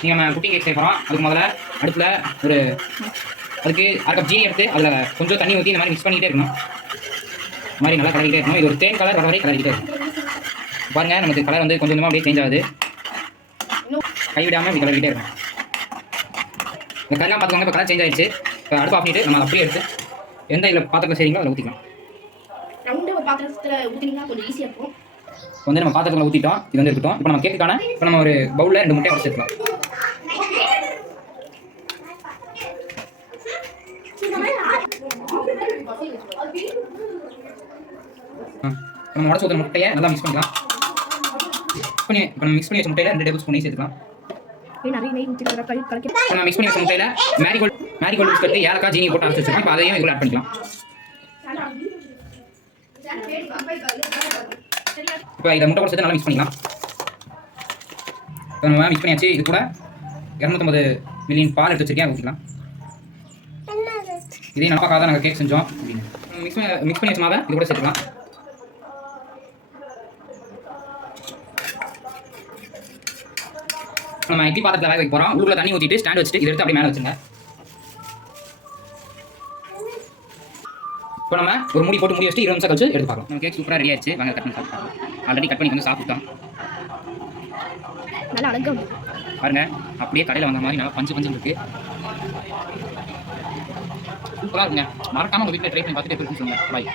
நீங்கள் நம்ம குட்டி கேக் செய்ய போகிறோம். அதுக்கு முதல்ல அடுப்பில் அதுக்கு 1/2 கப் ஜீனி எடுத்து அதில் கொஞ்சம் தண்ணி ஊற்றி இந்த மாதிரி மிக்ஸ் பண்ணிக்கிட்டே இருக்கணும். இந்த மாதிரி நல்லா கலக்கிட்டே இருக்கணும். இது ஒரு தேன் கலர் வர வரை கலக்கிட்டே இருக்கும். பாருங்கள், நமக்கு கலர் வந்து கொஞ்சம் கொஞ்சமாக அப்படியே சேஞ்ச் ஆகுது. கைவிடாமல் இப்படி கலக்கிட்டே இருக்கும். இந்த கலர்லாம் பார்த்துக்கோங்க. இப்போ கலர் சேஞ்ச் ஆகிடுச்சு. இப்போ அடுப்பு ஆஃப் பண்ணிவிட்டு நம்ம அப்படியே எடுத்து எந்த இதில் பாத்திரத்தில் செய்யுங்களோ அதில் ஊற்றிக்கலாம். வந்து நம்ம பாத்திரத்தில் ஊற்றிட்டோம். இது வந்து இருக்கட்டும். இப்போ நம்ம கேக்குக்கான இப்போ நம்ம ஒரு பவுலில் 2 முட்டையை உடைச்சு எடுக்கலாம். நம்ம உடச்சு ஊற்றுற முட்டையை நல்லா மிக்ஸ் பண்ணிக்கலாம். இப்போ நம்ம மிக்ஸ் பண்ணி வச்ச முட்டையில் 2 டேபிள் ஸ்பூன் நெய் சேர்த்துக்கலாம். நம்ம மிக்ஸ் பண்ணி வச்ச முட்டையில் மேரிகோல்டு பிஸ்கட், ஏலக்காய், ஜீனி போட்டு அரைச்சி வச்சிருக்கோம். இப்போ அதையும் இதுக்குள்ள ஆட் பண்ணிக்கலாம். இப்போ இதை முட்டை கூட சேர்த்து நல்லா மிக்ஸ் பண்ணிக்கலாம். இப்போ நம்ம மிக்ஸ் பண்ணியாச்சு. இது கூட 250 மில்லியன் பால் எடுத்து வச்சிருக்கேன், ஊற்றிக்கலாம். இதே நமக்காக தான் நாங்கள் கேக் செஞ்சோம். மிக்ஸ் பண்ணி வச்ச மாவை இது கூட சேர்த்துக்கலாம். நம்ம இட்லி பாத்திரத்தில் வேக வைக்க போகிறோம். உள்ளுக்குள்ள தண்ணி ஊற்றிட்டு ஸ்டாண்ட் வச்சுட்டு இதை எடுத்து அப்படியே மேலே வச்சுங்க. இப்போ நம்ம ஒரு மூடி போட்டு மூடி வச்சுட்டு 20 நிமிஷம் கழிச்சு எடுத்து பார்க்கலாம். நம்ம கேக் சூப்பராக ரெடி ஆயிடுச்சு. வாங்க கட் பண்ணி சாப்பிட்டோம். ஆல்ரெடி கட் பண்ணி வந்து சாப்பிட்டோம். நல்லா அழகா பாருங்க, அப்படியே கடையில் வந்த மாதிரி நல்லா பஞ்சு இருக்கு. சூப்பராக இருக்குங்க. மறக்காம உங்கள் வீட்டில் ட்ரை பண்ணி பார்த்துட்டு எப்படி சொல்லுங்கள். பாய்.